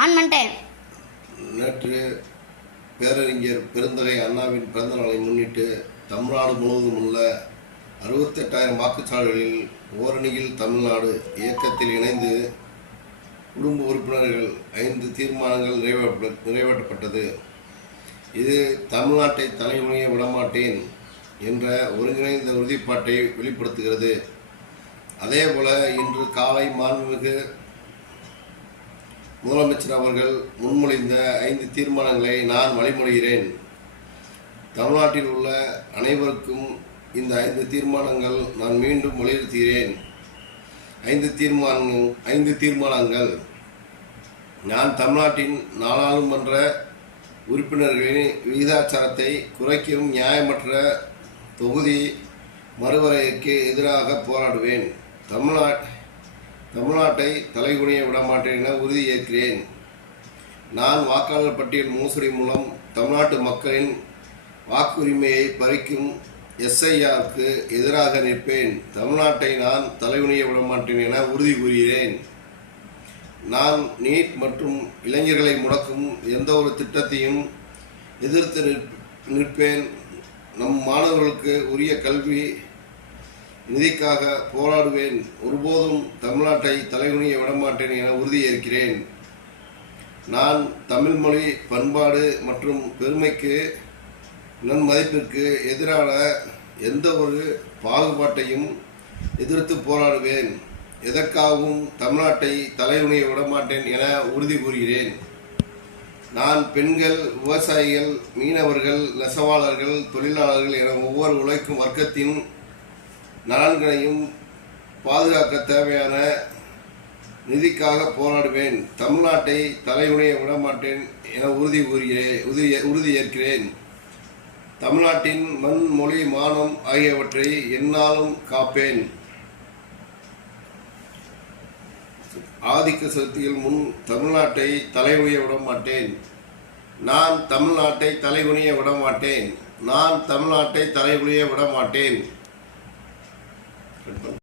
On பண்ணிட்டேன். நேற்று பேரறிஞர் பெருந்தகை அண்ணாவின் பிறந்த நாளை முன்னிட்டு தமிழ்நாடு முழுவதும் உள்ள 68,000 வாக்குச்சாவடிகளில் ஓரணியில் தமிழ்நாடு இயக்கத்தில் இணைந்து குடும்ப உறுப்பினர்கள் 5 தீர்மானங்கள் நிறைவேற்றப்பட்டது. இது தமிழ்நாட்டை தலைமுறைய விடமாட்டேன் என்ற ஒருங்கிணைந்த உறுதிப்பாட்டை வெளிப்படுத்துகிறது. அதேபோல இன்று காலை மாண்புமிகு முதலமைச்சர் அவர்கள் முன்மொழிந்த 5 தீர்மானங்களை நான் வழிமொழிகிறேன். தமிழ்நாட்டில் உள்ள அனைவருக்கும் இந்த 5 தீர்மானங்கள் நான் மீண்டும் வலியுறுத்துகிறேன். 5 தீர்மானங்கள். நான் தமிழ்நாட்டின் நாடாளுமன்ற உறுப்பினர்களின் விகிதாச்சாரத்தை குறைக்கும் நியாயமற்ற தொகுதி மறுவரையறைக்கு எதிராக போராடுவேன். தமிழ்நாட்டை தலைகுனிய விடமாட்டேன் என உறுதியேற்கிறேன். நான் வாக்காளர் பட்டியல் மோசடி மூலம் தமிழ்நாட்டு மக்களின் வாக்குரிமையை பறிக்கும் SIRக்கு எதிராக நிற்பேன். தமிழ்நாட்டை நான் தலைகுனிய விடமாட்டேன் என உறுதி கூறுகிறேன். நான் நீட் மற்றும் இளைஞர்களை முடக்கும் எந்த ஒரு திட்டத்தையும் எதிர்த்து நிற்பேன். நம் மாணவர்களுக்கு உரிய கல்வி நிதிக்காக போராடுவேன். ஒருபோதும் தமிழ்நாட்டை தலைகுனிய விடமாட்டேன் என உறுதியேற்கிறேன். நான் தமிழ் மொழி பண்பாடு மற்றும் பெருமைக்கு நன்மதிப்பிற்கு எதிரான எந்த ஒரு பாகுபாட்டையும் எதிர்த்து போராடுவேன். எதற்காகவும் தமிழ்நாட்டை தலைகுனிய விடமாட்டேன் என உறுதி கூறுகிறேன். நான் பெண்கள், விவசாயிகள், மீனவர்கள், நெசவாளர்கள், தொழிலாளர்கள் என ஒவ்வொரு உழைக்கும் வர்க்கத்தின் நலன்களையும் பாதுகாக்க தேவையான நிதிக்காக போராடுவேன். தமிழ்நாட்டை தலைகுனிய விடமாட்டேன் என உறுதியேற்கிறேன். தமிழ்நாட்டின் மண், மொழி, மானம் ஆகியவற்றை எந்நாளும் காப்பேன். ஆதிக்க சக்திகள் முன் தமிழ்நாட்டை தலைகுனிய விடமாட்டேன். நான் தமிழ்நாட்டை தலைகுனிய விடமாட்டேன். நான் தமிழ்நாட்டை தலைகுனிய விடமாட்டேன்.